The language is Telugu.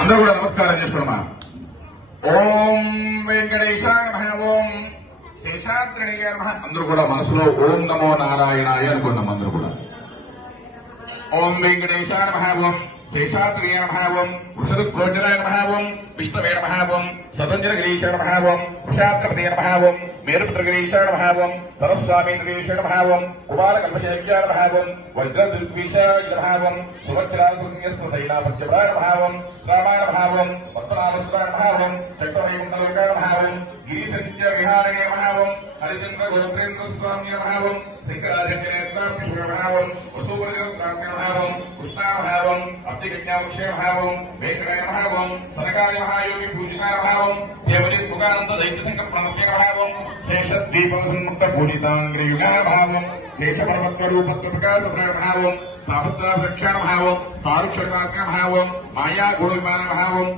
అందరూ కూడా నమస్కారం చేసుకున్నామా. ఓం వెంకటేశాయ నమః, ఓం శేషాద్రిణియ నమః. అందరూ కూడా మనసులో ఓం నమో నారాయణాయ అనుకున్నాం. అందరూ కూడా ఓం వెంకటేశాయ నమః, ఓం శేషాద్రియ నమః, ఓం వృషభోజనాయ నమః, ఓం విష్ణవే నమః, ఓం సతంజనగిరీశాయ నమః, ఓం వృషాద్రపతే నమః, ఓం మేరుపుత్రగిరీశాయ నమః, ఓం సరస్వామీగిరీశాయ నమః, ఓం కుమారకల్పశేఖ్యాయ నమః, ఓం వజ్రదుర్విశాయ నమః, ఓం సువజ్రాసున్యస్మశైలాపత్యభాయ నమః, ఓం రామాయ నమః, ఓం పద్మనాభసుతాయ నమః, ఓం చక్రవైకుంఠలోకాయ నమః, ఓం గిరిసంఖ్య విహారగే నమః, ఓం హరిచంద్ర గోత్రేంద్ర స్వామి నమః, ఓం శంకరాచార్య నమః, ఓం వసూపరిజామ్య నమః, ఓం కృష్ణాయ నమః, ఓం అబ్దిగజ్ఞాముక్షే నమః, ఓం వేంకటాయ నమః, ఓం సనకాయ నమః, యోగి పూజితాయ నమః, ఓం దేవజిత్ ముఖానంద దైత్య సంకల్పనమస్య నమః, ఓం శేషద్వీపసన్ముక్త పూజితాంగ్రయుగాయ నమః, ఓం శేషపర్వత్వరూపత్వ ప్రకాశప్రాయ నమః, ఓం సాహస్రాభక్షాయ నమః, ఓం సారుక్షకాగ్య నమః, ఓం మాయా గుణవిమాన నమః, ఓం